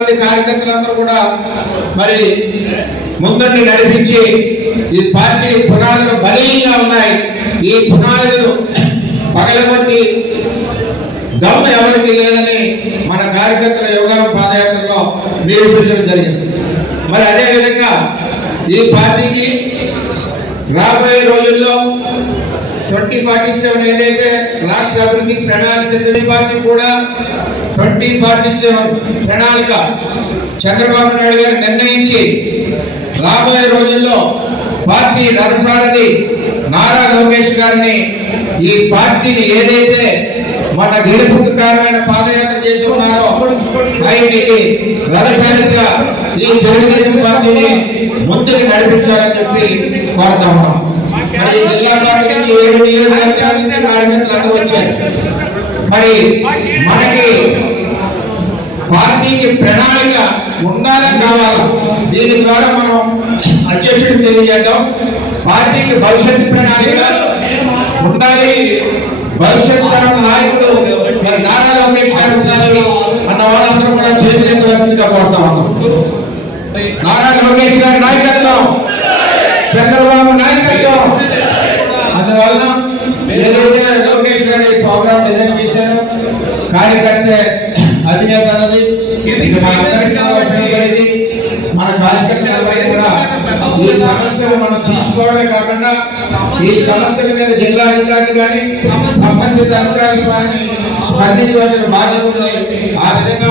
కార్యకర్తలందరూ కూడా మరి ముందండి నడిపించి ఈ పార్టీ పునాదులు బలీయంగా ఉన్నాయి. ఈ పునాదులు పగలగొట్టి దమ్ము ఎవరికి లేదని మన కార్యకర్తల యోగాల పాదయాత్రలో నిరూపించడం జరిగింది. మరి అదేవిధంగా ఈ పార్టీకి రాబోయే రోజుల్లో ట్వంటీ ఫార్టీ సెవెన్ ఏదైతే రాష్ట్ర అభివృద్ధికి ప్రణాళిక పార్టీ కూడా ట్వంటీ ఫార్టీ సెవెన్ ప్రణాళిక. చంద్రబాబు నాయుడు గారు నిర్ణయించి రాబోయే రోజుల్లో పార్టీ రథసారథి నారా లోకేష్ గారిని ఈ పార్టీని ఏదైతే మన గెలుపుకు కారణమైన పాదయాత్ర చేసి ఉన్నారో ఆయనకి రథసారథిగా ఈ తెలుగుదేశం పార్టీని ముందుకు నడిపించాలని చెప్పి కోరుతా ఉన్నాం. మరి జిల్లా పార్టీ నుంచి ఏడు నియోజకవర్గాల నుంచి కార్యకర్తలు వచ్చారు. మరి మనకి పార్టీకి ప్రణాళిక ఉండాలని కావాలి. దీని ద్వారా మనం అధ్యక్షుడికి తెలియజేద్దాం. పార్టీకి భవిష్యత్ ప్రణాళిక ఉండాలి. భవిష్యత్ తరం నాయకుడు మరి నారా లోకేష్ ఉండాలి. అన్న వాళ్ళందరూ కూడా చేతులెత్తవలసిందిగా కోరుతా ఉన్నాం. నారా లోకేష్ గారి నాయకత్వం. చంద్రబాబు నాయకత్వం. అందువలన ఏదైతే లోకేష్ గారి ప్రోగ్రామ్ డిజైన్ చేశారో కార్యకర్త ఇది మనందరికీ కూడా మన కార్యకర్తలందరికీ కూడా ఈ సమస్యలు మనం తీసుకోవడమే కాకుండా ఈ సమస్యల మీద జిల్లా అధికారులు కానీ సంబంధిత అధికారులు కానీ స్పందించవలసిన బాధ్యత ఉంది. ఆ విధంగా